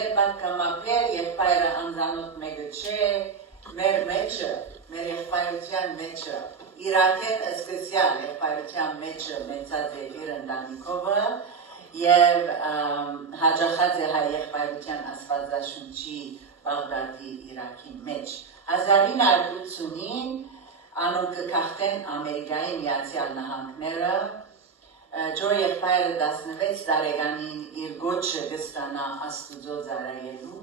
մեր պատգամաբեր եղբայրը անձանոտ մեկը չէ, մեր մեջը, մեր եղբայրության մեջը, իրակեն սկսյալ եղբայրության մեջը մեծած է իր ընտանիքովը և հաջախած է հայ եղբայրության աստվածաշունչի Բաղդադի Իրաքի մեջ։ 1980-ին անոնք կգաղթեն Ամերիկայի Միացյալ Նահանգները, Ջո եղբայրը 16 տարեկանին իր գոչը կստանա Աստուծո ծառայելու,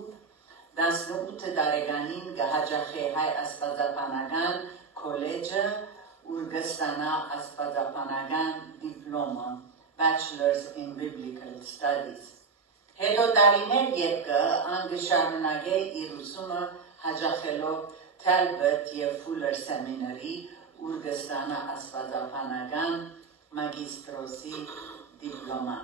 18 տարեկանին կհաջախի հայ աստվածաբանական քոլեջը, ուր կստանա աստվածաբանական դիպլոմը, Bachelor's in Biblical Studies։ Հետո տարիներ ետքը անգշարունակե իր ուսումը հաջախելով Talbot և Fuller Seminary, ուր կստանա աստվածաբանական մագիստրոսի դիպլոման։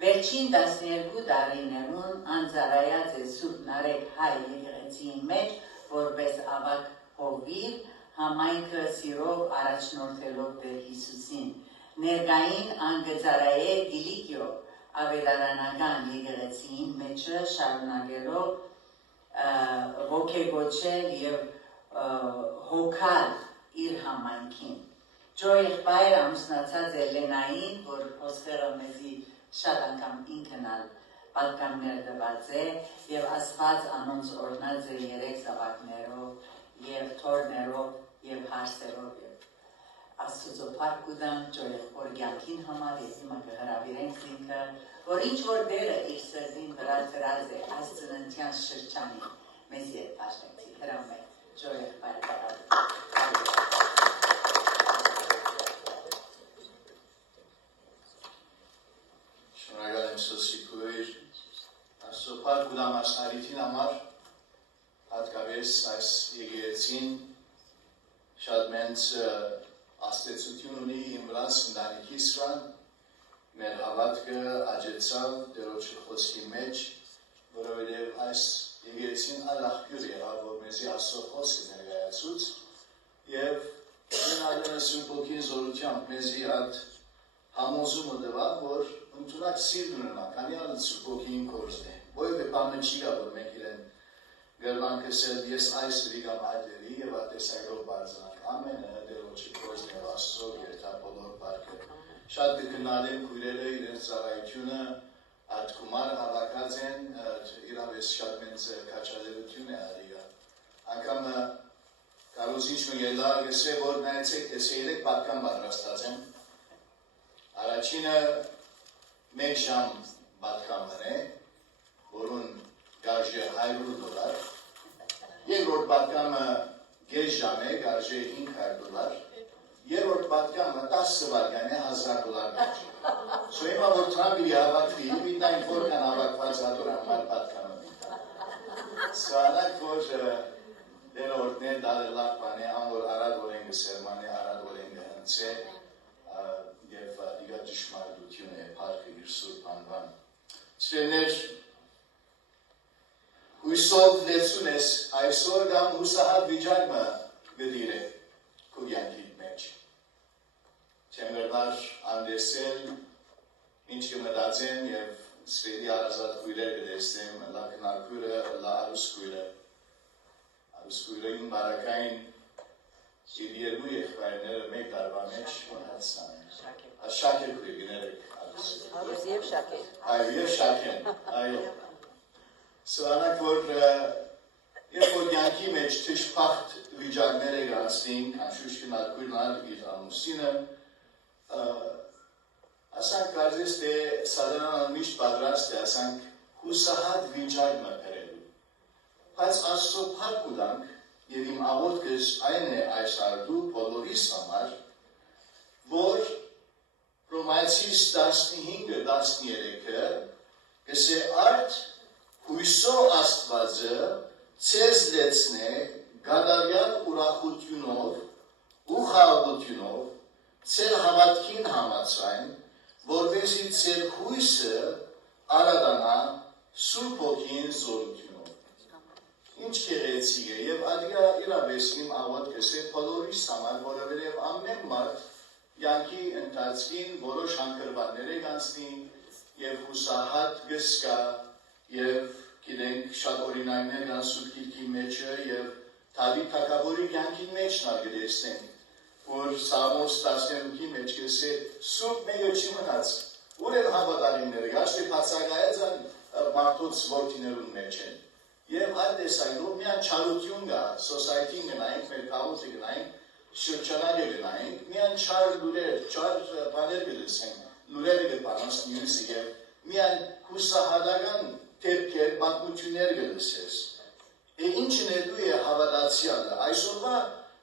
Վերջին 12 տարիներուն անձարայած է Սուրբ Նարեկ հայ եկեղեցիի մեջ, որպես ավագ հովիվ, համայնքը սիրով առաջնորդելով Տեր Հիսուսին։ Ներկային անգծարայե Կիլիկիո ավետարանական եկեղեցիին մեջը շարունակելով ոգեգոչել և հոգալ իր համայնքին։ Ջո եղբայրը ամուսնացած է Լենային, որ հոսքերը մեզի շատ անգամ ինքնալ պատկաններ տված է և Աստված անոնց օրհնած է 3 զավակներով և թորներով և հարսերով և Աստծո փառք ուտամ Ջո եղբոր կյանքին համար և հիմա կհրավիրենք ինքը, որ ինչ-որ դերը իր սրտին վրա դրած է այս ծննդյան շրջանին մեզ հետ պաշտեցի, հրամ է Ջո եղբայր Շնորհակալ եմ Սոսիփույր, Աստծո փառք ուտամ այս հարիթին համար, հատկապես այս եկեղեցին շատ մեծ աստեցություն ունի իմ վրաս ընտանիքիս վրա, մեր հավատքը աճեցավ Տերոջի խոսքի մեջ, որովհետև այս եկեղեցին այլ աղբյուր եղավ, որ մեզի Աստծո խոսքը ներկայացուց և Սուրբ Հոգին զորությամբ մեզի այդ համոզումը տվավ, որ ընդունակ սիրտ ունենա, քանի որ Սուրբ Հոգին գործն է, որևէ բան չի գա, որ մենք իրեն գրվան կսել ես այս դրիգամ այդերի և ատեսայրով բարձրանք, ամենը Տերոջի գործն է Աստծո երթա բոլոր բարգը։ Շատ կգնալեն քույրերը իրենց ծառայությունը այդ գումարը հավաքած են, իրավես շատ մեծ քաջալերություն է արիգա։ Անգամ կարոզիչը ելա գսե, որ նայեցեք, ես 3 պատկան պատրաստած եմ։ Առաջինը 1 ժամ պատկամն է, որուն գարժե $100, երկրորդ պատկամը գեզ ժամ է, գարժե $500, երրորդ պատկամը 10 վայրկյան է $1000 գարժե։ Սո հիմա որ Թրամպի հավաքվի, միտայն որքան հավաքված հատոր համար պատկամը միտան։ Սոանակ որ դերորդն է դալը լավ բան է, անոր արադ որեն գսերման է, արադ որեն գհնցե և դիգա ճշմարտություն է, պարքը իր սուրբ անվան։ Սրեներ, հույսով լեցուն ես, այսօր կամ հուսահատ վիճակը գդիր է քո կյանքիդ մեջ։ Չեմ գրնար անդեսել, ինչ կմտածեմ և սրելի առազատ քույրեր կտեսնեմ, լա քնարկույրը, լա արուսկույրը։ Արուսկույրը իմ բարակային իր երկու եղբայրները մեկ տարվա մեջ մնացան են։ Շակեր քույր գներեք արուսը։ Արուս և շակեր։ Այո, և շակեն, այո։ Սրանակ որ երբ որ կյանքի մեջ թշփախտ վիճակներ է գանցնին, անշուշտ քնարկույրն ալ իր ամուսինը, ասանք կարծես թե սատանան միշտ պատրաստ է, ասանք հուսահատ վիճակ մտերելու։ Բայց Աստծո փառք ուտանք և իմ աղոթքս այն է այս արդու բոլորիս համար, որ Հռոմայացիս 15-13-ը գսե արդ հույսով Աստվածը ցեզ լեցնե գադարյալ ուրախությունով ու խաղաղությունով ցեր հավատքին համաձայն, որպեսզի ցեր հույսը արադանա Սուրբ Հոգին զորությունով։ Ինչ գեղեցիկ է և ադիգա իրավես իմ աղոթքս է բոլորիս համար, որովհետև ամեն մարդ կյանքի ընթացքին որոշ հանգրվաններ է գանցնի և հուսահատ գսկա և գիտենք շատ օրինակներ կան Սուրբ Գիրքի մեջը եւ Դավիթ թագավորի կյանքի մեջն արգելեցնենք, որ Սաղմոս 18-ի մեջ կսե Սուրբ մեկը չի մնաց, ուր են հավատարիմները, գաշտի բացակայած են մարդոց որդիներուն մեջ են։ Եվ այդ տեսակով միան չարություն կա, սոսայտին գնայինք, մեր կաղութը գնայինք, շրջանագը գնայինք, միան չար լուրեր, չար բաներ գլսենք, լուրերը գպանոս մյուսը և միան հուսահատական դեպքեր, պատմություններ գլսես։ Ինչն է դու է հավատացյալը, այսօրվա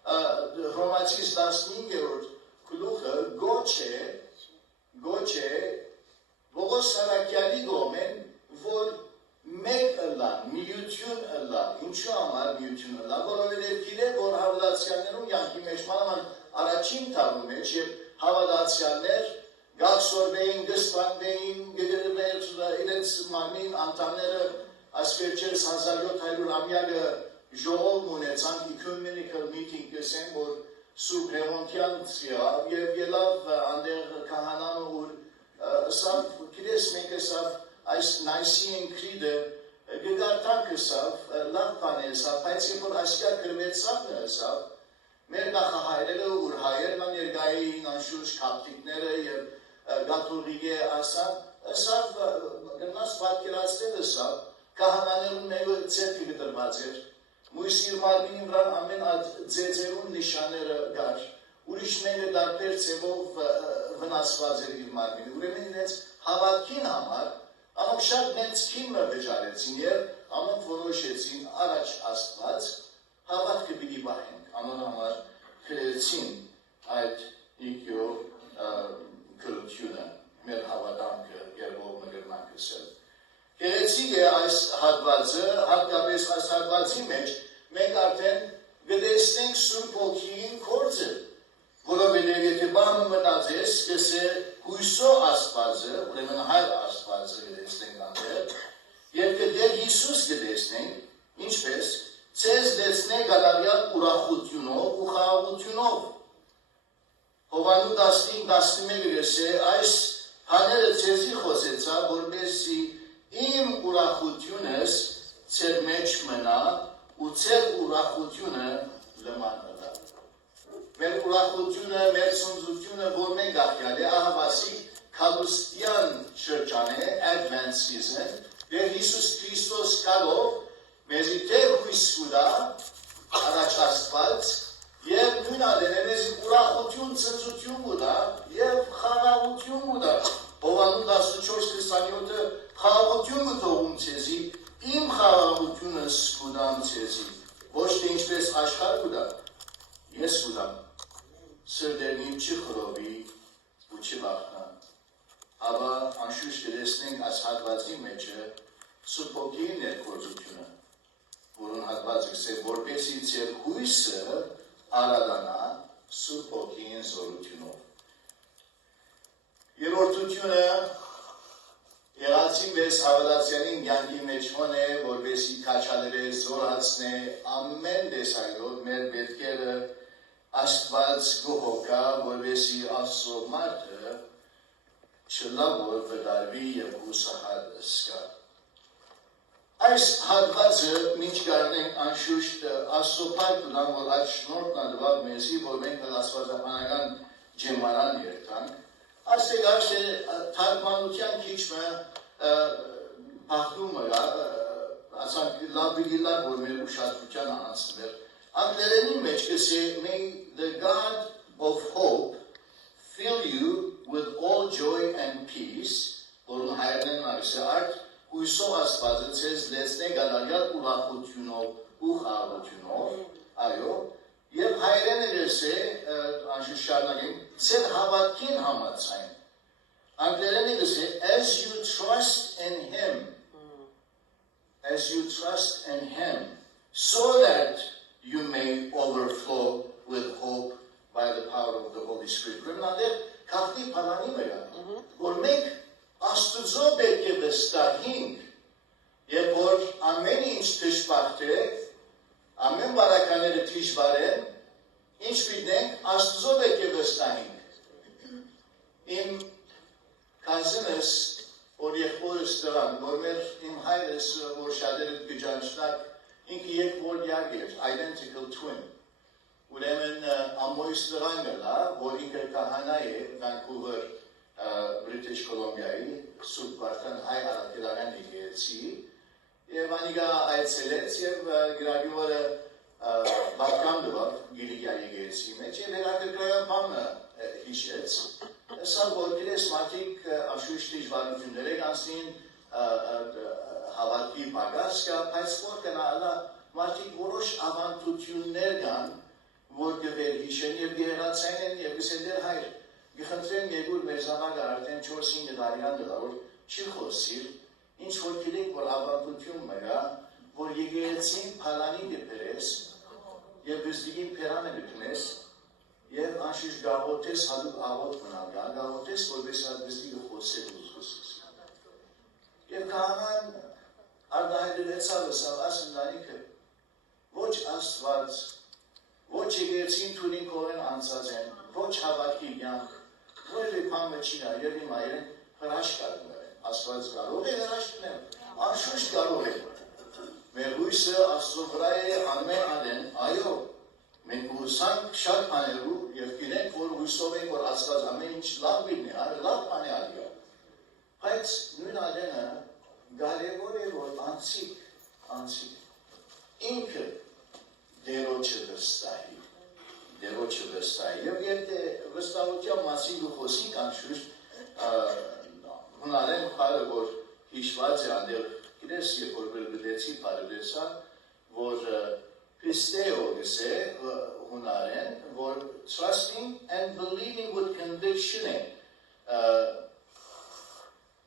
Հռոմացիս 15-րդ գլուխը գոչ է Պողոս Սարաքյալի գոմեն, որ մեկ ըլլան, միություն ըլլան, ինչու համար միություն ըլլան, որովհետև գիտեք, որ հավատացյալներում յանքի մեջ մանավան առաջին թաղում մեջ և հավատացյալներ գաքսորվեին, գստվանվեին, իրենց մարմին անդամները ասվերջերս 1700 ամյակը ժողով ունեցան ecumenical meeting կսեն, որ Սուրբ Հեղոնտյան ծիավ և ելավ անդեղ կահանան ուր սավ, գիտես մենք սավ այս Նայսիեն քրիդը գգարտան կսավ, լավ բան է սավ, բայց երբ որ ասկա կրվեցավ նսավ, մեր նախահայրերը ուր հայերն ներգային անշուշ կապտիկները և գաթողիկե ասավ, սավ գնաց պատկերացնել սավ, կահանաներուն մեկը ցերկը գտրված էր, մույս իր մարմինի վրան ամեն այդ ձեձերուն նիշաները գար, ուրիշ մեկը դարբեր ծևով վնասված էր իր մարմինը, ուրեմն իրենց հավատքին համար Անոնք շատ մեծ քիմը վճարեցին և անոնք որոշեցին առաջ Աստված հավատքը պիտի պահենք, անոնք համար քրեցին այդ իգյո քրությունը, մեր հավատանքը երբով մգրնանք կսել։ Գեղեցիկ է այս հատվածը, հատկապես այս հատվածի մեջ մենք արդեն գտեսնենք Սուրբ Հոգին գործը, որովհետև եթե բանը մտածես, կսե հույսո Աստվածը, ուրեմն հայր Աստվածը գտեսնենք անտեղ, և կդեր Հիսուս գտեսնենք, ինչպես, ցեզ դեսնե գադարյալ ուրախությունով ու խաղաղությունով։ Հովանու 15-11 գսե, այս հաները ցեզի խոսեցա, որպեսզի իմ ուրախությունս ցեր մեջ մնա ու ցեր ուրախությունը լման մնա։ Մեր ուրախությունը, մեր սնձությունը, որ մենք աղյալ է, ահավասի կալուստյան շրջան է, Advent season, և Հիսուս Քրիստոս կալով, մեզի տեր հույս կուդա, առաջ Աստված, և նույն ադեն է մեզի ուրախություն, սնձություն կուդա, և խաղաղություն կուդա։ Հովանու 14-27-ը խաղաղություն կթողում ցեզի, իմ խաղաղությունը սկուդամ ցեզի, ոչ թե ինչպես աշխարհ կուդա, ես կուդամ։ Սրդերնին չի խրովի ու չի վախնա, ապա անշուշտ կտեսնենք այս հատվածի մեջը Սուրբ Հոգիի ներգործությունը, որոնց հատվածը կսե որպեսզի ձեր հույսը արադանա Սուրբ Հոգիին զորությունով։ Երրորդությունը եղածին մեզ հավատացյալին կյանքի մեջ հոն է, որպեսզի քաջալերե զորացնե ամեն տեսակով մեր պետքերը Աստված գոհոկա, որպեսզի Աստծո մարդը չլա որ վտարվի և հուսահատ սկա։ Այս հատվածը մինչ կարնենք անշուշտ Աստծո փառք տան, որ այդ շնորհքն ադվավ մեզի, որ մենք աստվածաբանական ջեմարան երթանք, ասեղաշ է թարգմանության քիչմը բախտումը ասանք լավ բիլար, որ մեր ուշադրության անցներ, անգլերենի մեջ կսե, may the God of hope fill you with all joy and peace, որն հայերեն այսը արդ, հույսով Աստվածը ցեզ լեցնե գադարյալ ուրախությունով ու խաղաղությունով, այո, և հայերենը կսե, անշուշտ շարունակենք, ցեր հավատքին համաձայն, անգլերենը կսե, as you trust in him, so that you may overflow with hope by the power of the Holy Spirit. Ուրեմն քաղտի փալանի մեգա, որ մենք Աստծո պետք է վստահենք, եւ որ ամեն ինչ դժբախտ է, ամեն բարակաները դժվար են, ինչ պիտենք Աստծո պետք է վստահենք։ Իմ cousin's որ եղբորս դրան, որ մեր իմ հայրս, որ շատերը գճանչնակ, ինքը երկվորյակ էր, identical twin, ուրեմն ամոյս դրան գլա, որ ինքը կահանա է Vancouver, British Columbia-ի, Սուրբ Վարդան հայ առաքելական եկեղեցի, եւ անիգա այցելեց եւ գրագի որը բական դվավ գիրիգա եկեղեցի մեջ եւ հերակրկրական բանը հիշեց սա որ գիրես մարդիկ աշուշ դժվարություններ կանցին հավատքի բագաս կա բայց որ կնալա մարդիկ որոշ ավանդություններ կան որ գվեր հիշեն եւ գերացան են եւ գսենդեր հայր գխնդրեն եգուր մեր զավակը արդեն 4-5 տարեկան դրա որ չի խոսիր ինչ որ գիտեք որ ավանդություն մգա որ եկեղեցին փալանի դեպերես եւ բզդիգին փերանը գտնես եւ անշիշ գաղոթես հանդուկ աղոթ մնալ գաղոթես որպես բզդիգը խոսել ուզգուսես եւ կանան արդահայտվեցավ ասնդանիքը ոչ աստված ոչ եկեղեցին թունին կորեն անցած են ոչ հավատքի յանք որևէ բան մչինա եւ հիմա իրեն հրաշք կարգում Աստված կարող է հրաշքնել, անշուշտ կարող է։ Մեր հույսը Աստծո վրա է անմեն անեն, այո, մենք հուսանք շատ բաներու եւ գիտենք, որ հույսով ենք, որ Աստված ամեն ինչ լավ բիտնի, լավ բան է ալիա։ Բայց նույն ալենը կարևոր է, որ անցիկ, ինքը դերոջը վստահի։ Եվ եթե վստահության մասին դու խոսիկ անշուշտ Հունարեն պարը, որ հիշված է անդել, գիտես, երբ որ գրգդեցի պարդեսա, որ պիստեո գսե հունարեն, որ trusting and believing with conviction է,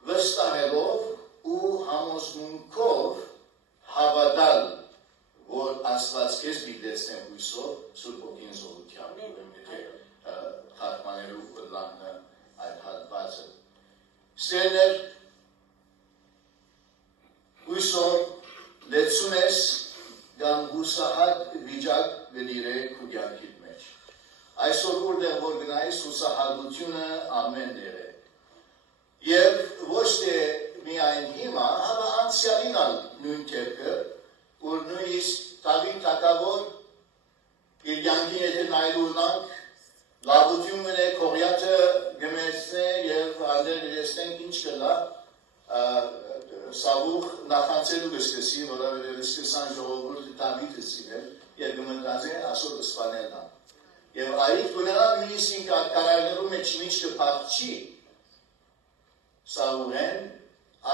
վստահելով ու համոզմունքով հավատալ, որ Աստված քեզ բիդեցնեմ հույսով, Սուրբ Ոգին զորությամբ, եթե թարգմանելու լանն այդ հատվածը Սերներ, հույսով լեցուն ես գան հուսահատ վիճակ գլիր է կուգյանքիտ մեջ։ Այսօր ուրդեղ որ գնայիս հուսահատությունը ամեն դեր է։ Եվ ոչ թե միայն հիմա, հավա անցյալին ալ նույն կերկը, որ նույնիսկ տավին տակավոր իր յանքին եթե նայլուրնանք, լավություն մնե կողյատը գմեցնե և անդեր գրեսնենք ինչ կլա սավուղ նախանցելու գսկսի, որավեր սկսան ժողովուրդը տավիթը սիներ և գմնդազեն ասոր ըսպանելնա։ Եվ այիտ գունենա նույնիսկ կարարներում մեջ ինչ կպաղչի սավուղեն,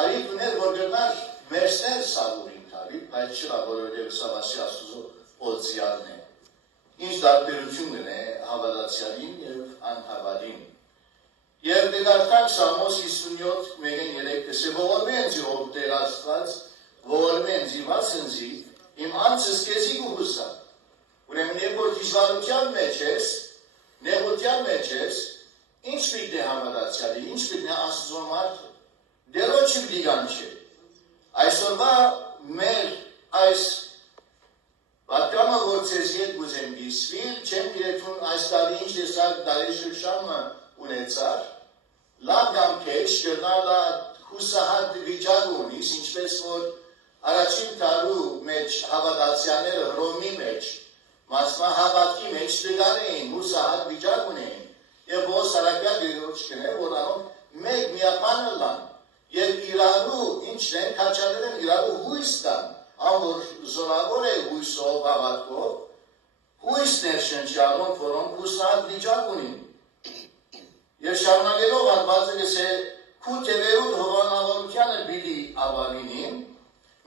այիտ գուներ որ գնար մերսներ սավուղին տավիթ, բայց չլա որովև սավասի աստուզո օձիալն է։ Ինչ դարբերություն գնե հավատացյալին և անհավատին։ Եվ դեգարդանք Սամոս 57-3 կսե ողորմեն ձի ով Տեր Աստված, ողորմեն ձի վասնձի, իմ անցս կեզի գուհուսա։ Ուրեմն երբ որ դժվարության մեջ ես, ինչ պիտի հավատացյալի, ինչ պիտի Աստծո մարդը, դերոջը բիգան չէ։ Այսօրվա մեր այս Պատկամը որ ծեզ ետ գուզեմ գիսվիլ, չեմ իրետուն այս տարի ինչ դեսակ դարի շրջամը ունեցար, լավ գամքեշ գնալա հուսահատ վիճակ ունիս, ինչպես որ առաջին տարու մեջ հավատացյաները հրոմի մեջ, մասմա հավատքի մեջ դգար էին, հուսահատ վիճակ ունեին, և ո սարակյալ գրոչ կներ, որ անոնք մեկ միապանը լան, և իրարու ինչն են, կաչալեր են իրարու հույս տան, ամոր զորավոր է հույսով հավատքով, հույսներ շնչյալոն, որոնք հուսահատ վիճակ ունին։ Եվ շարունակելով ատվածը գսե քու տևերուտ հովանավորությանը բիլի ավալինին,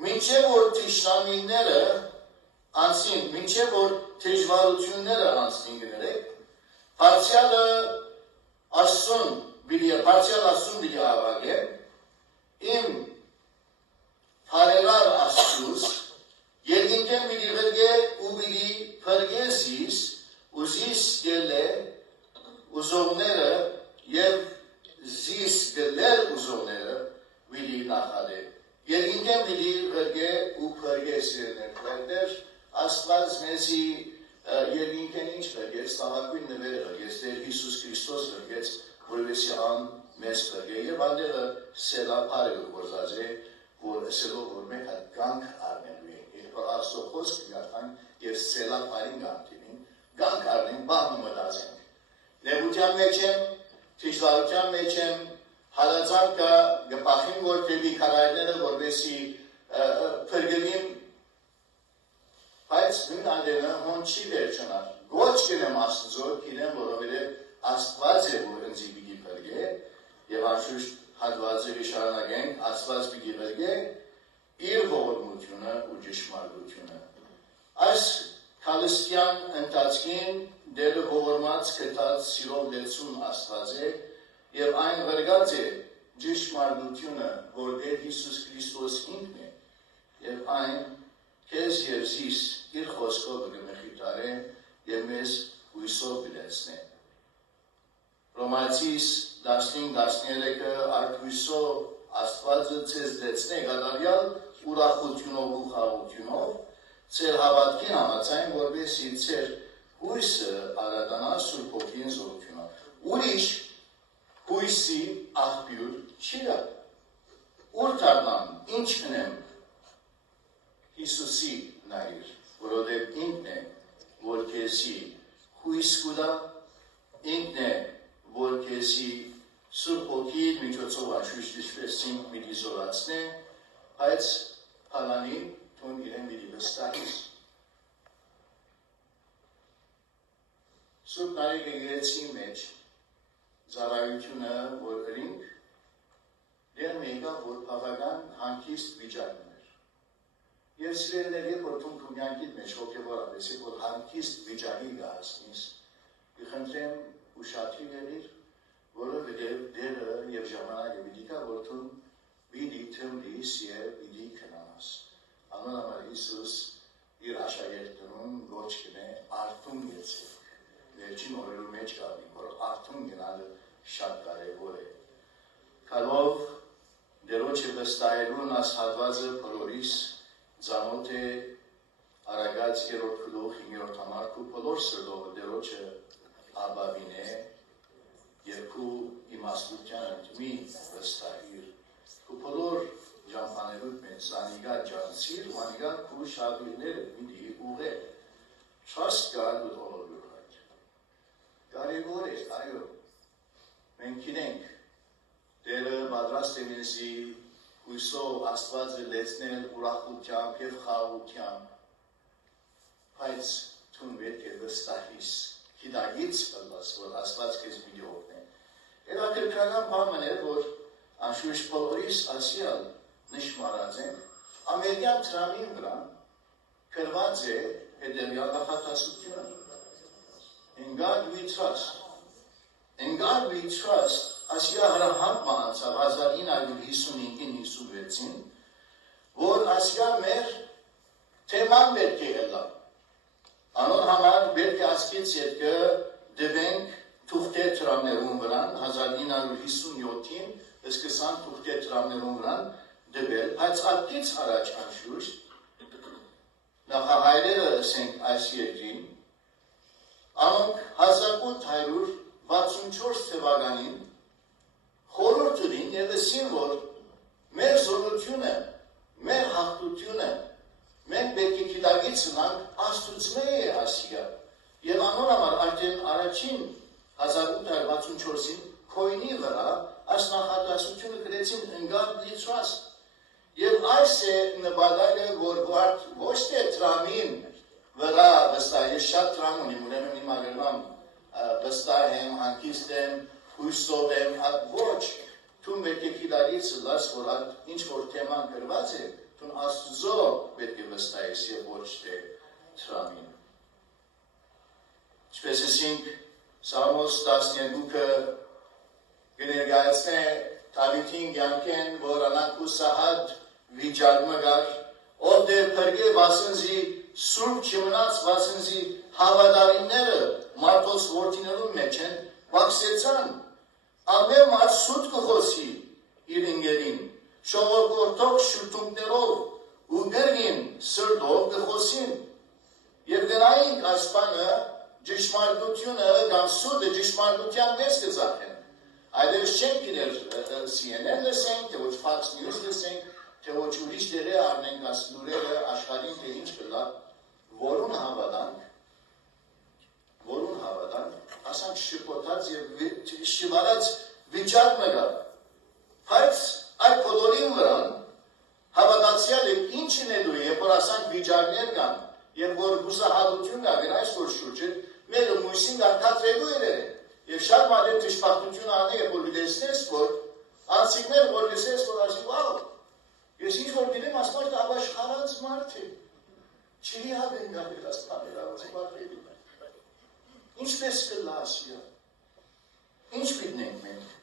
մինչև որ թիշնամիները անցին, մինչև որ թեժվարությունները անցին գներեք, պարցյալը աստուն բիլի ավագե, իմ Հարելար աստուս, երկինքեն բիլի վրգե ու բիլի պրգեսիս, ուզիս գելե ուզողները և զիս գլեր ուզողները բիլի նախադե։ Երկինքեն բիլի վրգե ու պրգեսիրներ, վերդեր աստված մեզի երկինքեն ինչ վրգեց, տավակույն նվեր վրգեց, դեր Հիսուս Քրիստոս վրգեց, որովեսի ան մեզ բրգե եւ անդեղը սելափարը գործած է որ սելով որ մեկ հատ գանք արնելու է երբ Աստծո խոսքը գարտան եւ սելափարին գանտին գանք արնեն բանը մտածենք նեղության մեջ եմ թիժլարության մեջ եմ հալածան կա գպախին որտեղի քարայրները որովհետեւ փրկվին բայց նույն անդենը հոն չի վերջանալ ոչ կնեմ Աստծո կինեմ որովհետեւ Աստված է որ ինձ պիտի փրկե եւ անշուշտ հատվածը շարունակենք Աստված պիտի փրկե իր ողորմությունը ու ճշմարտությունը այս քալստյան ընթացքին դերը ողորմած կտած սիրով լեցուն Աստված է եւ այն վրգած է ճշմարտությունը որ Տեր Հիսուս Քրիստոս ինքն է եւ այն քեզ եւ զիս իր խոսքով կմխիտարե եւ մեզ հույսով գլեցնե Ռոմացիս 15-13-ը արքույսով Աստվածը ցեզ լեցնե գադարյալ ուրախությունով ու խաղաղությունով ցեր հավատքին համաձայն որովհետեւ ցեր հույսը արադանա Սուրբ Հոգին զորությունով ուրիշ հույսի աղբյուր չի դա ուր դառնամ ինչ կնեմ Հիսուսի նայր որովհետեւ ինքն է որ քեզի հույս կուտա ինքն է որ քեզի Սուրբ Հոգի միջոցով անշուշտ ինչպես պիտի զորացնե բայց հալանի թուն իրեն պիտի վստահիս Սուրբ Նարեկ եկեղեցի մեջ ծառայությունը որ ըրինք դեր մեկա որ բավական հանգիստ վիճակն էր եւ սիրելիներ որ թուն կյանքիդ մեջ հոգեվորապես որ հանգիստ վիճակի գահացնես իխնդրեմ ուշադրի եղիր որովհետեւ դերը եւ ժամանակը պիտի կա որ թուն պիտի թմրիս եւ պիտի քնանաս անոնց համար Հիսուս իր աշակերտներուն ոչ կնե արթուն եցեք վերջին օրերու մեջ կանի որ արթուն գնալը շատ կարևոր է Քալով դերոջը վստահելուն աս հատվածը բոլորիս ծանոթ է Արագած 3-րդ գլուխ 5-րդ համարքու բոլոր սրտով դերոջը աբավին է երկու իմաստության մի վստահիր ու բոլոր ժամանելուտ մեծ անիգա ջանցիր ու անիգա քու շավիրները միտի ուղե trust God with all of your heart կարևոր է այո մենք գիտենք դերը պատրաստ է մեզի հույսով Աստվածը լեցնել ուրախությամբ եւ խաղաղությամբ բայց թուն պետք է վստահիս Հիդագից բլված, որ Աստված քեզ պիտի օգնի։ Հետաքրքրական բանն է, որ անշուշտ բոլորիս ասիալ նշմարած են, ամերիկյան տրամին վրա գրված է հետևյալ նախատասությունը. In God we trust. In God we trust, ասիա հրահանգ մանացավ 1955-56-ին, որ ասիա մեր թեման պետք է ելա։ Անոր համար պետք է ասկից ետքը դվենք թուղթե տրամներուն վրան 1957-ին սկսան թուղթե տրամներուն վրան դվել, բայց ատկից առաջ անշուշտ նախահայրերը ասենք այս երկրին անոնք 1864 թվականին խորհուրդ ունին եւ ասին որ մեր զորությունը, մեր հաղթությունը մենք պետք է գիտագից ունենք Աստուծմե է ասիա եւ անոր համար արդեն առաջին 1864-ին քոյնի վրա այս նախատասությունը գրեցին in God we trust եւ այս է նպատակը որ ոչ թե տրամին վրա վստահ է շատ տրամ ունի ուրեմն իմ ագրամ վստահ եմ հանգիստ եմ հույսով եմ ոչ դու պետք է գիտագից լաս որ ինչ որ թեման գրված է Tun Աստծո պետք է վստահես եւ ոչ թե տրամին։ Ինչպես ասենք Սաղմոս 12-ը գներգայացնե Դավիթին կյանքեն, որ անանքու սահատ վիճակը գար, ով դեր փրկե վասնզի սուրբ չմնաց վասնզի հավատարիմները մարդոս որդիներուն մեջ են վաքսեցան։ Ամեն մարդ սուտ կխոսի իր ընկերին շողոքորթող շուրթունքներով ու գրգին սրտով կխոսին եւ գնային այս բանը ճշմարտությունը կամ սուտը ճշմարտության մեջ կզախեն այլևս չենք իրեր CNN լսենք, թե ոչ Fox News լսենք, թե ոչ ուրիշ դերը առնենք աս լուրերը աշխարհին թե ինչ կլա, որուն հավատանք, ասանք շփոթած եւ շիվարած վիճակ մը գա, բայց այդ բոլորին վրան հավատացյալը ինչն է դու, երբ որ ասանք վիճակներ կան, երբ որ հուսահատություն կա, այս որ շուրջը, մեր մույսին կարգադրելու էր, եւ շատ մալեր դժբախտություն անի, երբ որ լսես, որ անցիկներ, որ լսես, որ ասի, վաու, ես ինչ որ գիտեմ, ասում ապաշխարած մարդ է, չի հագեն գալի աստաներ, ասի մարդերի, ինչպես կլա ասիա, ինչ պիտնենք մենք,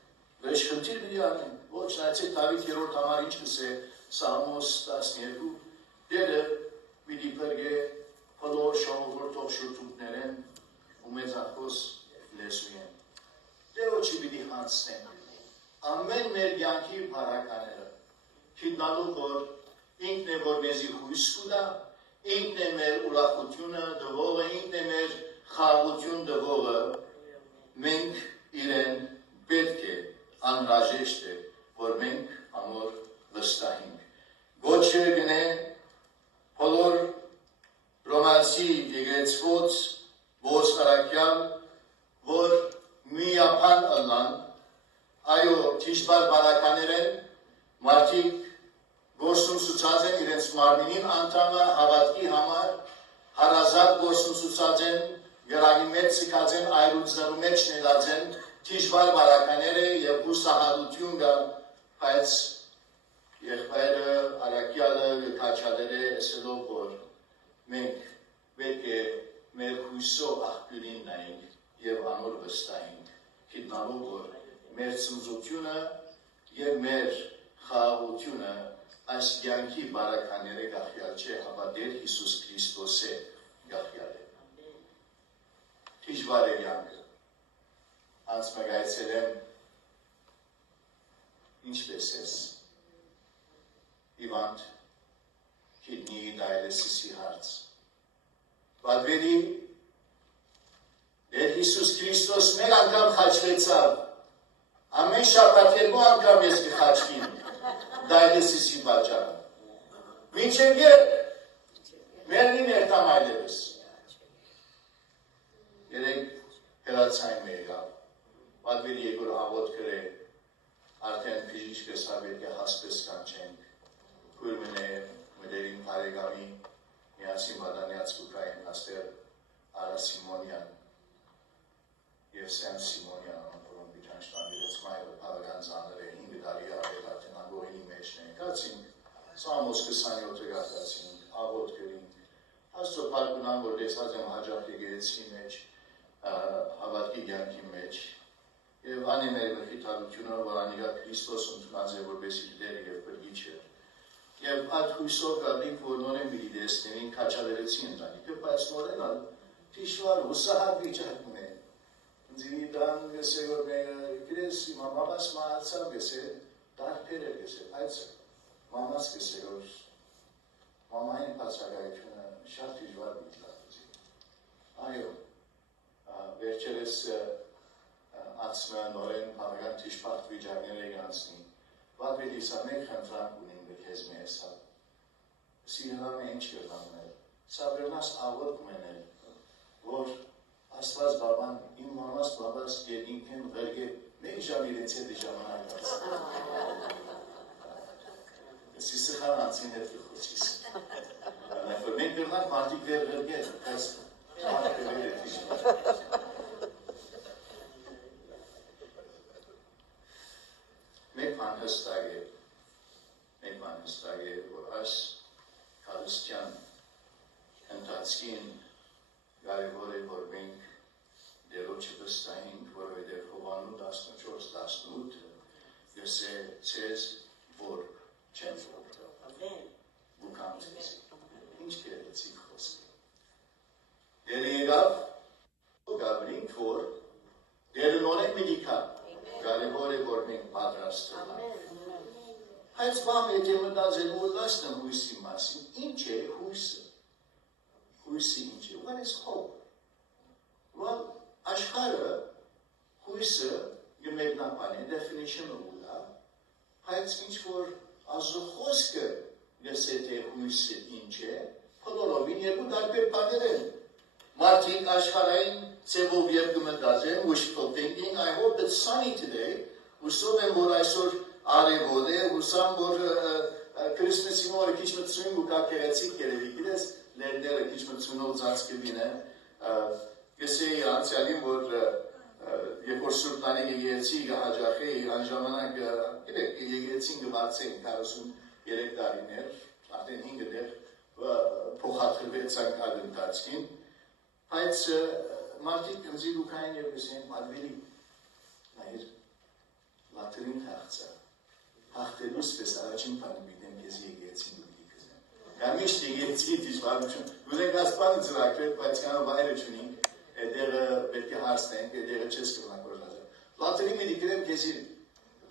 վերջ խնդիր պիտի անենք, ոչ նայցեք Դավիթ երրորդ համար ինչ կսե, Սամոս 12, դերը պիտի պրգե բոլոր շողովորդող շուրթունքներեն ու մեծախոս լեսու են, դեո չի պիտի հանցնենք, ամեն մեր յանքի բարակաները, քիտնալու որ ինքն է որ մեզի հույս կուտա, ինքն է մեր ուրախությունը դվողը, ինքն է մեր խաղություն դվողը, մենք իրեն պետք է անհրաժեշտ է, որ մենք ամոր վստահենք։ Գոչը գնե բոլոր ռոմանսի եկեցվոց ոսկարակյալ, որ միապան ըլան, այո, թիշբար բարականեր են, մարդիկ գործունսուցած են իրենց մարմինին անդամը հավատքի համար, հարազատ գործունսուցած են, գրագի մեջ սիկած են, այրուցնելու մեջ նետած են, թիշբար բարականեր է և հուսահատություն կա, բայց եղբայրը, արակյալը, կաչալեր է ասելով, որ մենք պետք է մեր հույսով աղբյուրին նայենք և անոր վստահենք, գիտնալով, որ մեր ծնծությունը և մեր խաղաղությունը այս կյանքի բարակաները գախյալ չէ, հապա Տեր Հիսուս Քրիստոս է գախյալ է։ Դժվար է կյանքը, անց մգայցել եմ, ինչպես ես, Իվանդ, քիդնի դայլեսիսի հարց։ Պատվերի, Տեր Հիսուս Քրիստոս մեր անգամ խաչվեցավ, ամեն շաբաթերու անգամ ես կխաչվին դայլեսիսի բաճարը։ Մինչև երբ մերնին երտամ այլևս։ Երեք հերացայն մի եկավ, պատվերի եկոր աղոտ կրե, արդեն փիժիչկս հավետը հասպես կանչենք, Կուրմն է մդերին պարեգավի, միացին բադանյաց կուկային աստեր Արա Սիմոնյան և Սեմ Սիմոնյան, որոն բիճանշտանգերեց մայրը պավական զանր է, 5 դարի արել արդեն ագոյինի մեջն է, կացինք, Սամոս 27-ը գարտացինք, աղոտ կրինք, աստո պարկունան, որ լեսած եմ հաջակ եկերեցի մեջ, հավատքի կյանքի մեջ, և անի մեր մխիթարությունը, որ անիգա Քրիստոս ընդունած է, որպես իր դերը և բրգիչ է, և այդ հույսով գադիկ, որ նորեն բիլի դեսնեին, կաչալերեցի ընտանիքը, բայց նորեն ալ թիշվար հուսահատ վիճակում է, ձինի դան գսե, որ մերը գրես, մամաս մահացավ գսե, դարբեր էր գսե, այս մամաս գսե, որ մամային պացագայությունը շատ թիշվար վիճակում է, այո, վերջերս անցնը նորեն պարական թիշպարտ վիճակներ է գանցնի, վատվելի սա մեկ խնդրանք ունին բքեզ մի հեսա, սիրնամ է ինչ կրնամներ, սա վերնաս աղոտ կմենել, որ աստված բաբան, իմ մամաս բաբաս գետինքեն վերգե մեկ ժամ իրենց հետ ժամանակած, սի սխան անցին հետ կխոցիս, որ մենք կրնանք մարդիկ վեր վերգեր, կաս ճարկ է վեր է թիշպար, Մեկ բան հստակ է, որ այս քարստյան ընթացքին կարևոր է, որ մենք դերոջը վստահենք, որովհետև Հովանու 14-18 գսե ցեզ որ չեմ որտեղ։ Բուկամ ցեզ։ Ինչ գերեցիկ խոսք։ Դերը եկավ, գաբրինք, որ դերը նորեն միլիկա։ Կարևոր է, որ մենք պատրաստում ենք։ Այս բան եթե մտածելու որ լասնեմ հույսի մասին, ինչ է հույսը։ Հույսը ինչ է, what is hope? Well, աշխարհը հույսը Գմետնապանի definition-ը ուլա, բայց ինչ որ Աստծո խոսքը գսեթե հույսը ինչ է, բոլորովին երկու տարբեր բաներ են։ Մարդիկ աշխարհային ծևով եւ գմտածեն, wishful thinking, I hope it's sunny today, հուսով եմ, որ այսօր արևոտ է, հուսամ, որ Քրիստոսի մորը քիչ մտցուն ու կակերեցիկ երևի, գիտես, լերները քիչ մտցունով ծածկվին է, գսեի անցյալին, որ երբ որ Սուրբ տանի եկեղեցի հաջախեի, այն ժամանակ եկեղեցին գվարձեին 43 տարիներ, արդեն 5 դեր փոխադրվեցանք այդ ընթացքին, բայց մարդիկ ընձիլուքային և գսեին պատվելի, նայր, լատերին հաղցա, հաղթելուս պես առաջին պանը բիտեմ կեզ եկեղեցին դուքի կզեմ։ Կամիշտ եկեղեցի դիժվարություն, գուզենք ասպանը ծրակրել, բայց կանալ վայրը չունինք, Դերը պետք է հարցնենք, դերը չես կրնանք որոշացել։ Լատերի մի դիկրեմ կեզի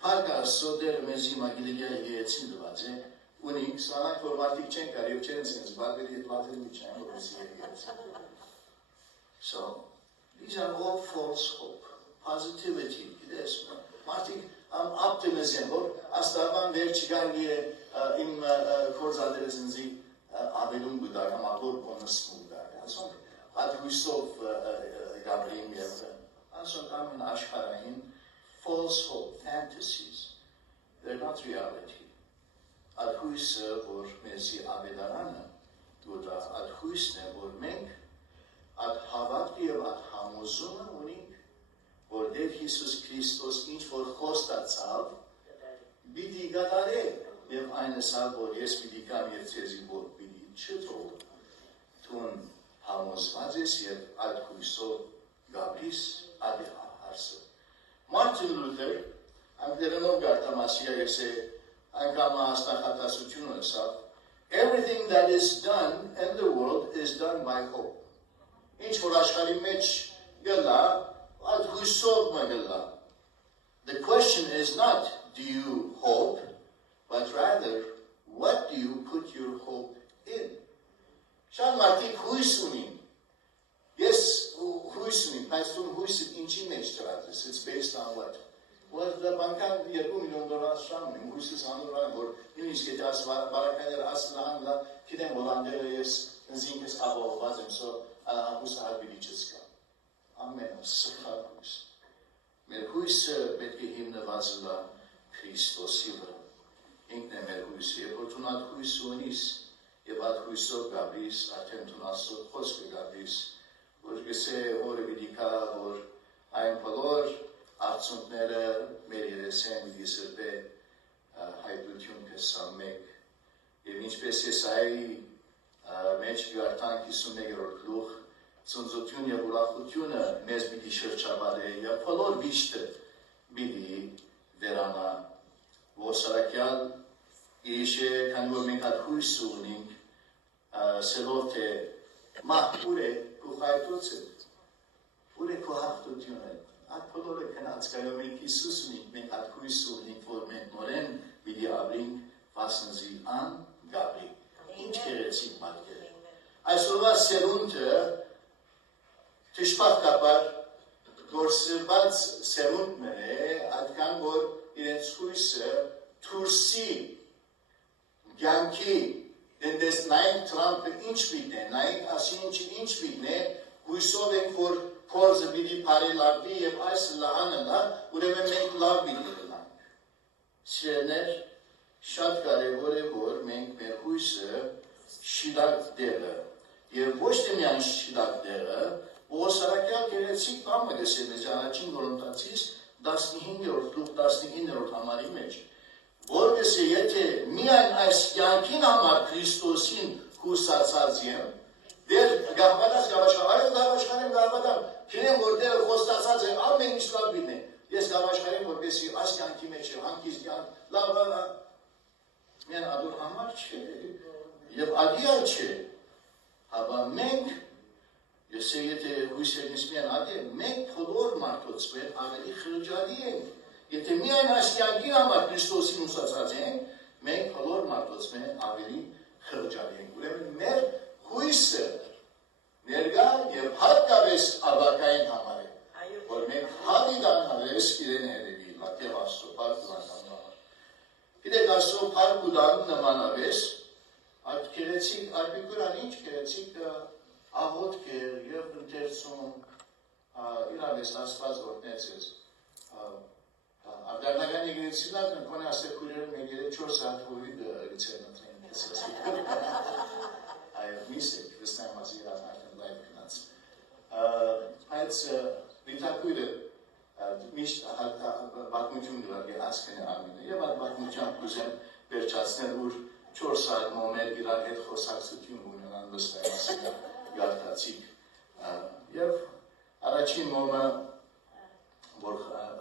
պարկ ասո դերը մեզի մագիլիգյա եկեցին դված է, ունինք, սանանք, որ մարդիկ չեն կար և չեն սենս, բարգերի հետ լատերի մի չային, որ մեզի եկեցին։ So, these are all false hope, positivity, գիտես, մարդիկ optimism, որ աստարվան վեր չգանգի է իմ կորզադերս ընզի ավելում գուդակ, ամավոր բոնս մուդակ, ասոնք, Ad hույսով գաբրին և ասոն կամին աշխարհային false hope, fantasies, they're not reality. Ad հույսը, որ մեզի ավետարանը, ad հույսն է, որ մենք ad հավատքը և ad համոզումը ունենք, որ Տեր Հիսուս Քրիստոս ինչ որ խոստացավ, պիտի կատարե, և այն ասավ, որ ես պիտի կամ և ցեզի որ պիտի չթող, թուն համոզված ես և այդ հույսով գաբրիս այդ հարսը։ Martin Luther, անգլերենով գարտամասիա ես է անգամ աստախատասությունը ասավ, everything that is done in the world is done by hope. Ինչ որ աշխարհի մեջ գլա, այդ հույսով մը գլա։ The question is not, do you hope, but rather, what do you put your hope in? Շատ մարդիկ հույս ունին, ես հույս ունին, բայց տուն հույսը ինչի մեջ տրած it's based on what? Որ բանկան $2 միլիոն շան ունին, հույսս անուրան, որ նույնիսկ եթե բարականեր ասլան, գիտեմ, որ անդերը ես ինքս ապահովված եմ, so հույսը հարբիլի չես կա։ Ամեն սխալ հույս։ Մեր հույսը պետք է հիմնված լա Քրիստոսի վրա։ Ինքն է մեր հույսը, երբ որ տուն այդ հույս ունիս, Եվ այդ հույսով գաբրիս, արդեն տունասո խոսքը գաբրիս, որ գսե որը վիդիկա, որ այն բոլոր արդյունքները մեր երեսեն վիդի սրբե հայտություն կսամ մեկ։ Եվ ինչպես Եսայի մեջ գարտանք 51-րդ գլուխ, ծնծություն և ուրախությունը մեզ պիտի շրջաբար է, և բոլոր վիշտը պիտի վերանա, որ սարակյալ Իշ է, քանի որ մենք այդ հույսը ունենք, սելով թե մահ ուր է քո խայտոցը, ուր է քո հաղթությունը, այդ բոլորը կնած կայով մենք Հիսուս ունենք, մենք այդ հույսը ունենք, որ մենք նորեն պիտի ապրենք վասնզի ան գաբրի, ինչ գեղեցիկ մարդեր։ Այսօրվա սերունդը թշպախկապար գործված սերունդներ է, այդքան որ իրենց հույսը թուրսի Գյանքի դենտես նայենք Թրամպը ինչ բիտնե, նայենք ասինչի ինչ բիտնե, հույսով ենք, որ փորձը պիտի բարելավվի և այս լահանը լա, ուրեմն մենք լավ պիտի լինենք։ Սիրելիներ, շատ կարևոր է, որ մենք մեր հույսը շիլակ դերը, և ոչ թե միայն շիլակ դերը, ողոսարակյալ գեղեցիկ բանը գսել ես առաջին Կորինթացիս 15-րդ համարի մեջ, որպես եթե միայն այս կյանքին համար Քրիստոսին հուսացած եմ, դեր գաղվադաս գավաշխարեմ, քնեմ, որ դերը խոստացած է, ամեն ինչ լավ բինե, ես գավաշխարեմ, որպեսի այս կյանքի մեջ է, հանկից կյանք, լավ, միայն ադուր համար չէ, և ադիալ չէ, հաբա մենք, ես եթե հույսերնից միայն ադի, մենք բոլոր մարդոց պետ ավելի խրջալի ենք, Եթե միայն այս կյանքի համար Քրիստոսին ուսացած ենք, մենք բոլոր մարդոց մենք ավելի խրջալի ենք։ Ուրեմն մեր հույսը ներկա և հատկապես ավակային համար է, որ մենք հավի դառնալես իրեն հետևի լավ աստծո բարձրացան։ Գիտեք աստծո փառքուդան նմանավես այդ քերեցիկ այբիկուրան ինչ քերեցիկ աղոթք էր եւ ընթերցում իրավես աստված գործնեցես Ardernagani եկեղեցիներն կոնե աստեղուրերը մեկ 4 սաատ հովի գցեն ընտրեն այո միսեք վստահ մասի արդեն լայվ գնաց այս դիտակույրը միշտ բակմություն դրագի ասկենը ամինը եւ այդ բակմության կուզեմ վերջացնել ուր 4 սաատ մոմեր իրար հետ խոսակցություն ունենան վստահ մասի գարտացիկ եւ առաջին մոմը որ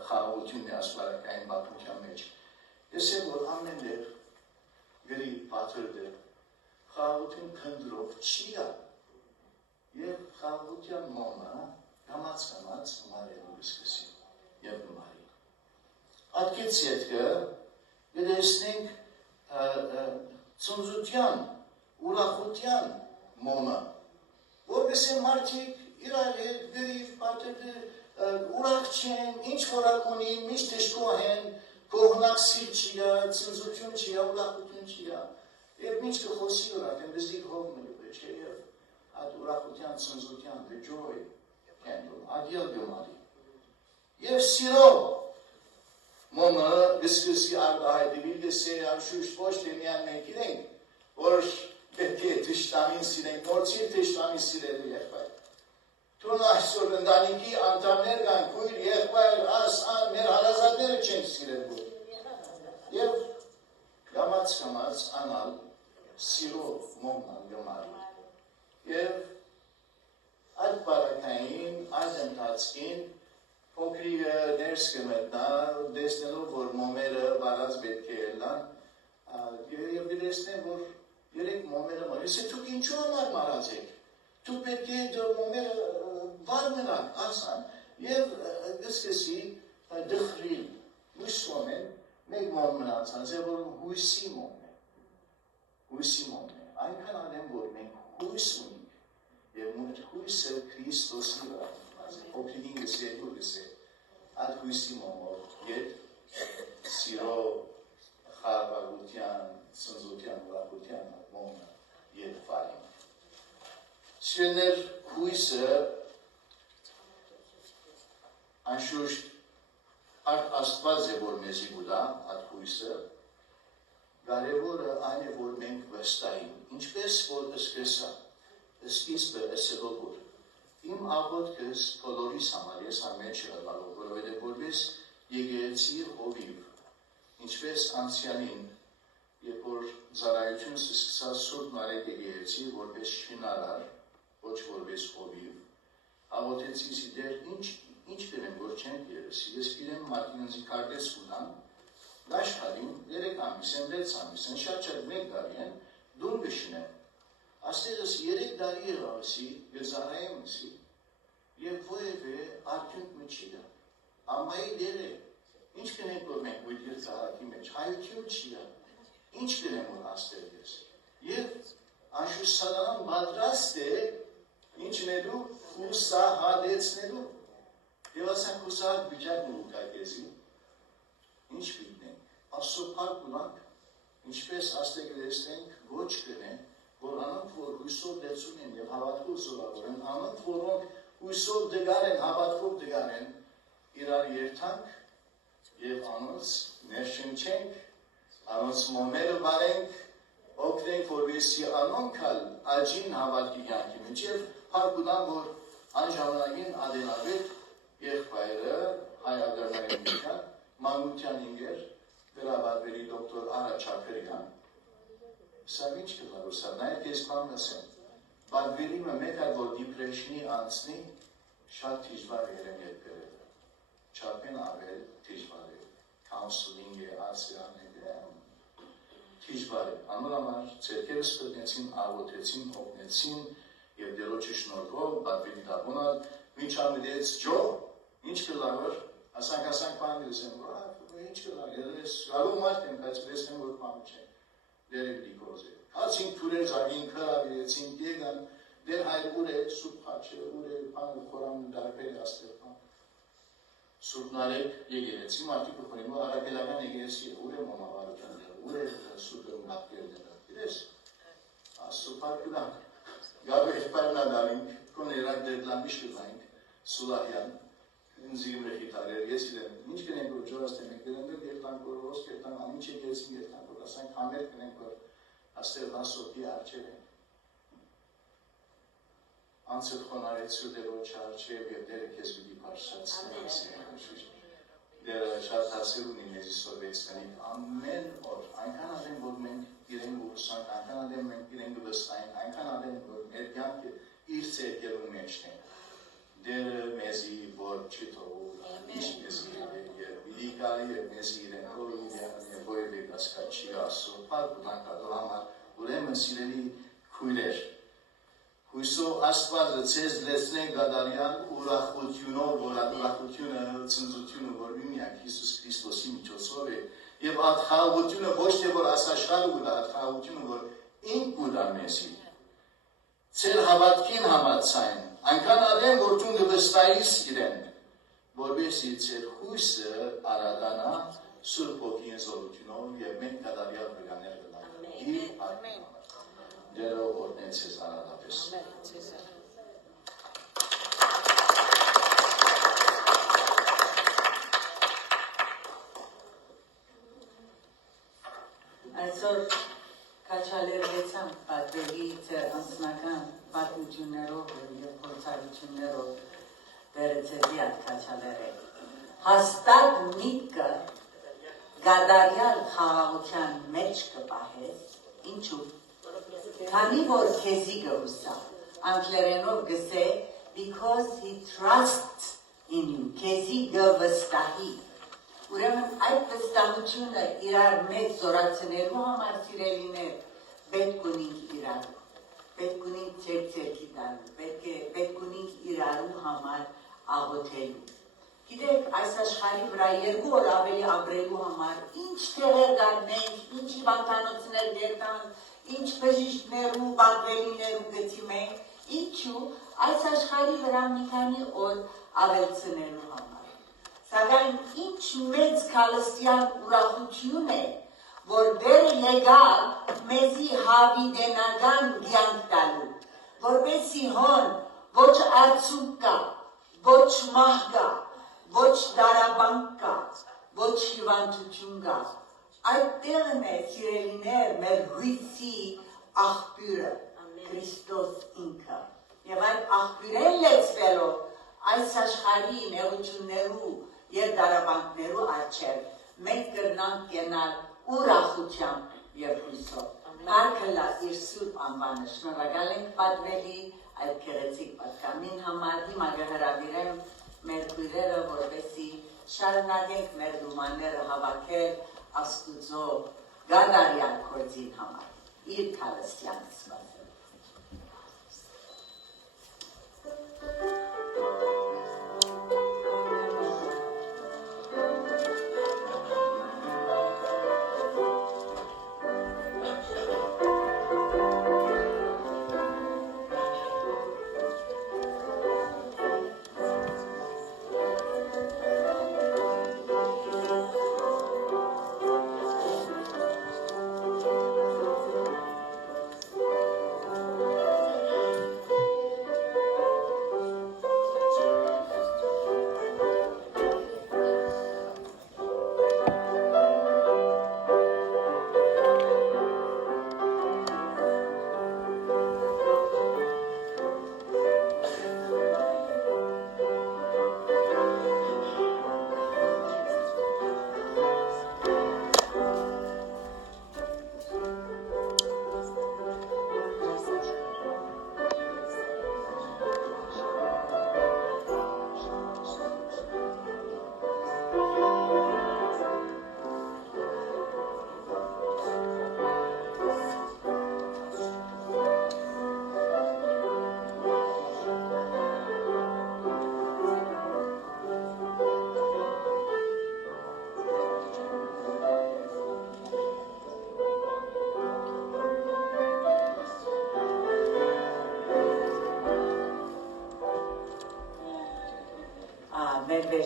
խաղաղությունն է ասպարակային բակմության մեջ ես եմ որ ամեն դեր գրի պատր դեր խաղաղություն քնդրով չի եւ խաղաղության մոմը կամաց մարելու սկսի եւ նմարի ատկեց ետքը գտեսնենք ծնզության ուրախության մոմը որպես են մարդիկ իրար հետ գրիվ պատր ուրախ չեն, ինչ որակ ունին, միշտ դժկոհ են, կողնակ սիր չիա, ծնզություն չիա, ուրախություն չիա, եւ միշտ կխոսի ուրախ են, բզիկ հողն է չէ, եւ այդ ուրախության, ծնզության, the joy, ադյալ գմարի։ Եվ սիրո մոմը գսկսի արգահայդվի, գսե անշուշտ ոչ թե միան մենք իրենք, որ պետք է թշտամին սիրենք, նորցիր թշտամին սիրելու եղբայր։ Տուն այսօր ընտանիքի անդամներ կան, քույր, եղբայր, ան, մեր հարազատները չենք սիրել որ։ Եվ կամաց անալ սիրո մոմնան գմարի։ Եվ այդ բարակային, այդ ընթացքին փոքրիկը ներս կմետնա, դեսնելով, որ մոմերը վարած պետք է ելան, եւ դեսնեմ, որ երեք մոմերը մարի, ես է դուք ինչու համար մարած եք, դուք պետք է մոմերը վար մնանք, ասան, եւ գսկսի դխրիլ, մուսոն են, մեկ մոմ մնացած է, որ հույսի մոմ է, այնքան ադեմ, որ մենք հույս ունենք, եւ մուտ հույսը Քրիստոսի վրա, փոքրիկին գսի է, դուր գսի, այդ հույսի մոմով, ետ սիրո խաղաղության, ծնզության, ուրախության մոմը ետ վարին։ Սիրներ հույսը անշուշտ արդ աստված է, որ մեզի գուլա, այդ հույսը, կարևորը այն է, որ մենք վստահին, ինչպես որ սկսա, սկիզբը ասելով որ, իմ աղոթքս բոլորիս համար ես ամեն չլավալով, որովհետև որպես եկեղեցի հովիվ, ինչպես անցյալին, երբ որ ծառայությունը սկսա Սուրբ Մարեկ եկեղեցի, որպես շինարար, ոչ որպես հովիվ, աղոթեցի դեր ինչ կրեմ, որ չենք երեսի, ես իրեմ մարդինձի կարգես ունան, լաշկարին, 3 ամիս են, 6 ամիս են, շատ մեկ դարի են, դուր գշնեմ, աստեղս 3 դարի եղավսի, գզարայեմ մսի, և ոևէ արդյունք մչի դա, ամայի դեր է, ինչ կնենք, որ մենք ուիդիր ծաղակի մեջ, հայություն չի դա, ինչ կնեմ, որ աստեղ ես, և անշուշ սատանան պատրաստ է, ինչնելու, հուսահատեցնելու, Եվ ասենք հուսահատ վիճակն ու կայտեզի, ինչ պիտնենք, աստծո փառք ունանք, ինչպես աստեղ լեսնենք, ոչ կնենք, որ անոնք, որ հույսով դեցուն են և հավատքով զորավոր են, անոնք, որոնք հույսով դգար են, հավատքով դգար են, իրար երթանք և անոնց ներշնչենք, անոնց մոմերը բարենք, օգնենք, որվեսի անոնք ալ աջին հավատքի կյանքի մեջ և փառք ունան, որ անժանանագին ադենավետ եղբայրը հայ ադերնային միքան, մանգության ինգեր, գրաբարվերի դոկտոր Արա Չապերյան, սա ինչ կլար, սա նայեք ես բան նսեմ, բադվերիմը մեկ այլ, որ դիպրեշնի անցնի, շատ թիժվար երեմ երբերել, չապեն ավել թիժվար է, կաունսուլինգ է, ասիան է, թիժվար է, անոր համար ծերկերը սպրնեցին, աղոթեցին, հոգնեցին, և դերոչի շնորհով, բադվերի դաբոնալ, Ինչ ամիդեց ջո, ինչ կլավր, ասանք պան գլսեմ, ինչ կլավր, ես լալու մարդ եմ, բայց լեսնեմ, որ պան չեն, դերև դիկոզ է։ Հացինք թուրեր զագին, կրավիրեցին, եկան, դեր հայր ուր է, սուպ խաչը, ուր է, պանը խորամն դարբեր է աստեղ պան։ Սուրբնարեք եկեղեցի մարդիկ ուխորին ու արագելական եկեղեցի է, ուր է մոմավարությանները, ուր է սուրբերում հապկերները, իրես, ասուպար կդանք, գավը հեպարնադարինք, կոն երակ դերդլամիշ կդանք, Սուլահյան, ինձիմ ռեխիտարեր, ես իրեմ, ինչ կնենք որ ջորաստ եմ եք դրենդել, երտանք որ ոսկ երտանք, անինչ եկեղեցին երտանք որ, ասանք համեր կնենք որ, աստեղ դասոտի արջև ենք, անցդ խոնարեցու դերո չարջև և դերը կեզ գուդի պարշացնեմ, դերը շատ հասեր ունի մեզի սորվեցնենք, ամեն օր, այնքան ադեմ, որ մենք իրենք ուղսանք, այնքան ադեմ մենք իրենք վստայենք, այնքան ադեմ, որ մեր կյանքը իր ցերկերուն մեջնենք, դերը մեզի որ չի թողու, ինչ մեզի և իրիկալի և մեզի իրենք որևէ կասկած չի ասում, պարկ ուտանկատու համար, ուրեմն սիրելի քույրեր, Հույսով Աստվածը ցեզ լեցնեն գադարյան ուրախությունով, որ ուրախությունը, ցնծությունը, որ միակ Հիսուս Քրիստոսի միջոցով է, եւ այդ խաղաղությունը ոչ թե որ ասաշխարը գուտա, այդ խաղաղությունը որ ինք գուտա մեզի։ Ցեր հավատքին համաձայն, այնքան ադեմ որ դու վստահիս իրեն, որովհետեւ ցեր հույսը արադանա Սուրբ Հոգին զորությունով եւ մենք գադարյալ բգաներ գնանք։ Ամեն։ Դերը օրնեն ցեզ արադապես։ Այսօր կաչալերվեցան պատվելի ձեր անձնական պատմություններով և փորձառություններով վերցեզի այդ կաչալերել։ Հաստատ միտքը գադարյալ խաղաղության մեջ կպահես, ինչու։ Քանի որ քեզի գուսա, անգլերենով գսե, because he trusts in you, քեզի գվստահի։ Ուրեմն այդ վստահությունը իրար մեծ զորացնելու համար սիրելիներ պետք ունենք իրար, պետք ունենք ցերքի տալու, պետք ունենք իրարու համար աղոթելու։ Գիտեք, այս աշխարհի վրա երկու օր ավելի ապրելու համար ինչ տեղեր գտնենք, ինչ հիվանդանոցներ գտնենք, ինչ բժիշկներու, բանվելիներու գտիմենք, ինչու այս աշխարհի վրա մի քանի օր ավելցնելու համար։ Սակայն ինչ մեծ քալստյան ուրախություն է, որ դեր եկավ մեզի հավիդենական կյանք տալու, որպեսզի հոն ոչ արցունք կա, ոչ մահ կա, ոչ դարաբանք կա, ոչ հիվանդություն կա։ Այդ տեղն է սիրելիներ մեր հույսի աղբյուրը, Քրիստոս ինքը։ Եվ այդ աղբյուրեն լեցվելով այս աշխարհի նեղություններու և դարաբանքներու առջև մենք կրնանք կենալ ուրախությամբ և հույսով։ Փառքը լա իր սուրբ անվանը, շնորհակալ ենք պատվելի այդ գեղեցիկ պատգամին համար, հիմա կհրավիրեմ մեր քույրերը, որպեսզի շարունակենք մեր դումանները հավաքել Աստուծո գադարյալ գործին համար, իր քալստյան սպասել։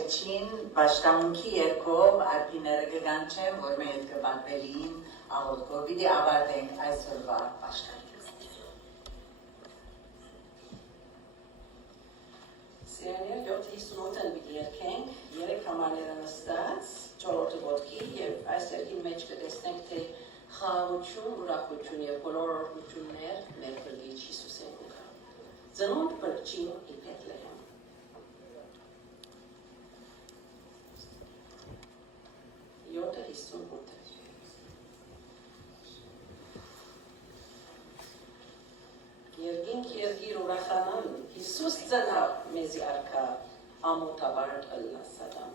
վերջին պաշտամունքի երկով արբիները կգանչեմ, որ մեր կպատվելին աղորդով պիտի ավարտենք այսօրվա պաշտամունքը։ Սիրելիներ 7:58-ն պիտի երկենք, 3 համարները նստած, 4-րդ ոտքի եւ այս երկին մեջ կտեսնենք, թե խաղաղություն, ուրախություն եւ բոլոր օրհնություններ մեր Փրկիչ Հիսուսին կա։ Ծնունդ բրճի ի Բեթլեհեմ։ Յոթը 58 Երկինք երգիր ուրախանալ, Հիսուս ծնավ մեզի արքա, ամոթաբար ըլլասադամ։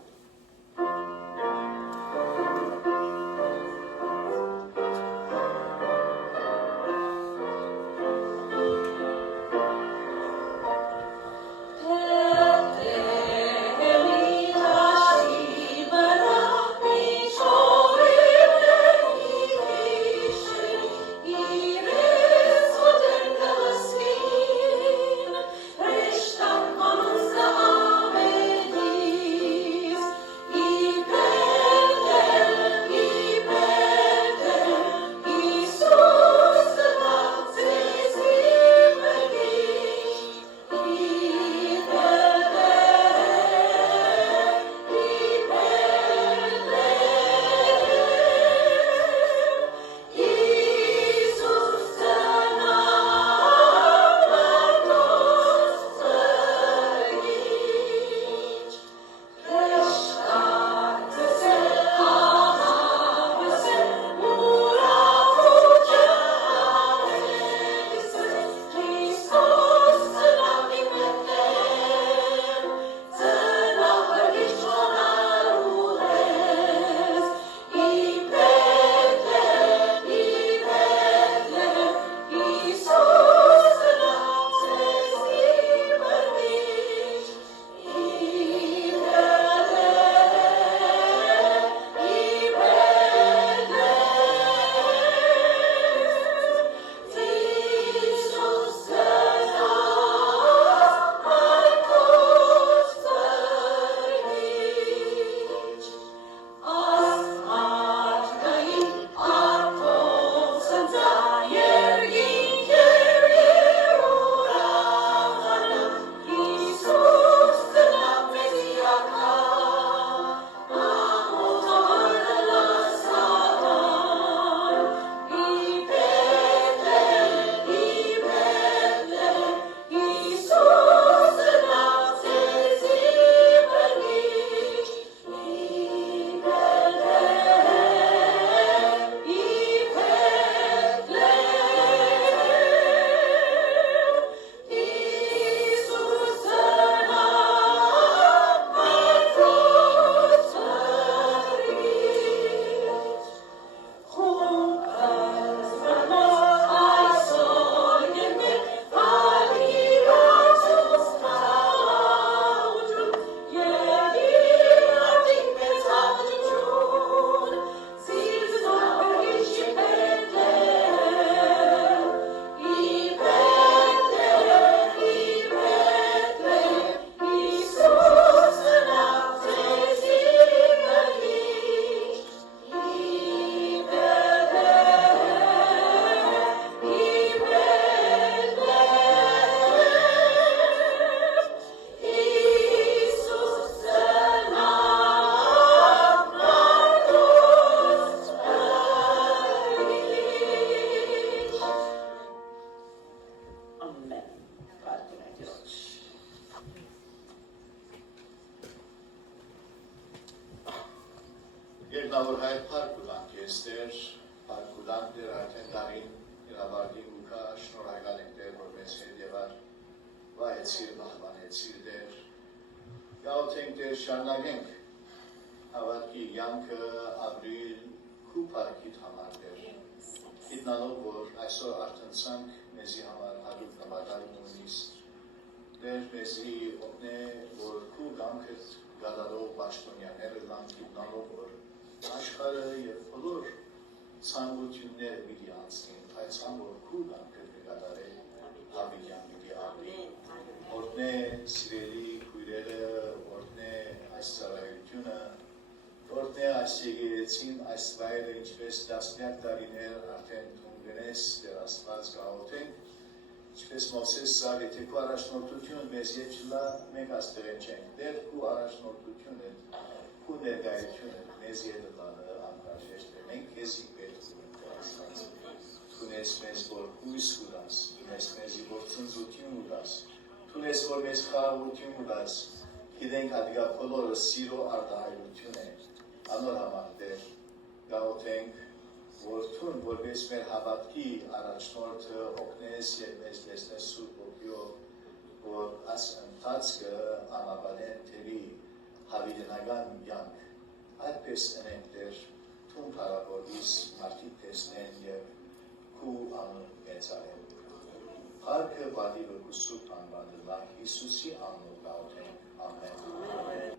Գերնավոր հայ պարկուլանք եստեր, պարկուլանք դեր արդեն դարին իրավարգին ուկա շնորհակալ ենք դեր, որ մեզ հետ եղար, վայեցիր, բահվանեցիր դեր, գաղութենք դեր շարնագենք, հավատքի յանքը ապրիլ քու պարկիտ համար դեր, գիտնալով, որ այսօր արդնցանք մեզի համար հարուկ նվագարում ունիստ, դեր մեզի օգնե, որ քու գանքըտ գադարով բաշտոնյաները լանք գիտնալով, որ աշխարհը եւ բոլոր ցանկությունները պիտի անցնեն, այցան որ քու գանքը կգադարե հավիյան պիտի ապրի, օրտնե սիրելի քույրերը, օրտնե այս այս եկեղեցին այս վայրը ինչպես տասնյակ տարիներ արդեն թունգնես դեր Աստված գաղութենք, ինչպես Մովսես սա, եթե քո առաջնորդություն մեզ ետ չլա, մենք աստեղեն չենք, դեր քո առաջնորդությունը, քո ներկայությունը մեզ ետ լանը անհրաժեշտ է, մենք քեզի պետք ունենք Աստված, թունես մեզ որ հույս ունաս, թունես մեզ որ ծնծություն ունաս, թունես որ մեզ խաղաղություն ունաս, գիտենք ադգա բոլորը սիրո արտահայտություն է, անոր համար դեր գաղութենք, որ թուն, որպես մեր հավատքի առաջնորդը օգնես և մեզ լեսնես սուրբ ոգիով, որ այս ընթացքը անաբանեն թերի հավիդենական յանք, այդպես ընենք դեր թուն հարավորիս մարդիկ տեսնեն և քու անուն մեծարեն։ Հարկը վադիվը կուսուկ անվադը լակ Հիսուսի անուն գաղութենք, ամեն։